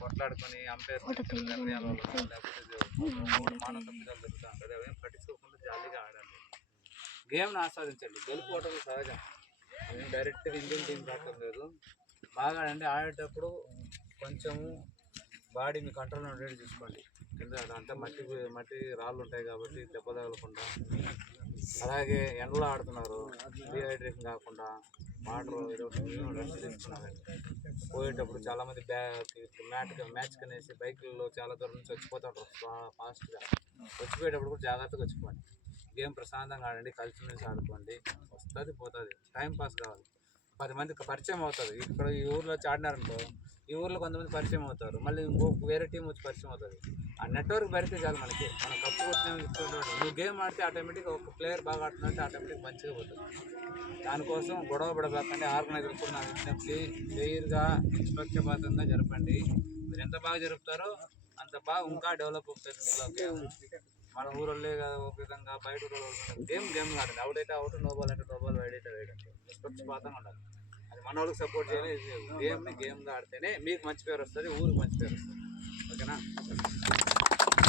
కొట్లాడుకొని umpire లేకపోతే మానవ తప్పిదాలు జరుగుతూ ఉంటుంది. అవేం పట్టించుకోకుండా జాలీగా ఆడాలి. గేమ్ను ఆస్వాదించండి. గెలుపుకోవటం సహజం. మేము డైరెక్ట్గా ఇండియన్ టీం ఆడటం లేదు. బాగా ఆడండి. ఆడేటప్పుడు కొంచెము బాడీ మీ కంట్రోల్లో ఉండేది చూసుకోండి. కింద అంతా మట్టి రాళ్ళు ఉంటాయి కాబట్టి దెబ్బ తగలకుండా. అలాగే ఎండలో ఆడుతున్నారు, డీహైడ్రేషన్ కాకుండా వాటర్ రెస్ట్ తీసుకున్నారండి. పోయేటప్పుడు చాలామంది మ్యాచ్ కనేసి బైకుల్లో చాలా దూరం నుంచి వచ్చిపోతుంటారు ఫాస్ట్గా. వచ్చిపోయేటప్పుడు కూడా జాగ్రత్తగా వచ్చిపోండి. గేమ్ ప్రశాంతంగా ఆడండి, కలిసిమెలిసి ఆడుకోండి. వస్తుంది పోతుంది, టైం పాస్ కావాలి. 10 మందికి పరిచయం అవుతుంది. ఇక్కడ ఈ ఊర్లో వచ్చి ఆడినారనుకో, ఈ ఊర్లో కొంతమంది పరిచయం అవుతారు, మళ్ళీ వేరే టీం వచ్చి పరిచయం అవుతుంది. ఆ నెట్వర్క్ పెడితే చాలు మనకి. మనం కప్పు కొట్టినామని చెప్తుంటాడు. నువ్వు గేమ్ ఆడితే ఆటోమేటిక్గా ఒక ప్లేయర్ బాగా ఆడుతున్నట్టు ఆటోమేటిక్ మంచిగా పోతుంది. దానికోసం గొడవ పడబాకండి. ఆర్గనైజర్ కూడా నాకు విజ్ఞప్తి, క్లియర్గా నిష్పక్షపాతంగా జరపండి. మీరు ఎంత బాగా జరుపుతారో అంత బాగా ఇంకా డెవలప్ అవుతుంది మీలో. మన ఊరోళ్ళే కదా ఒక విధంగా, బయట గేమ్ ఆడండి. అవుట్ అయితే అవుట్, నో బాల్ అంటే నో బాల్, వైడ్ అయితే వైడ్. నిష్పక్షపాతంగా ఉండాలి. అది మన వాళ్ళకి సపోర్ట్ చేయాలి. గేమ్గా ఆడితేనే మీకు మంచి పేరు వస్తుంది, ఊరికి మంచి పేరు వస్తుంది. ఓకేనా?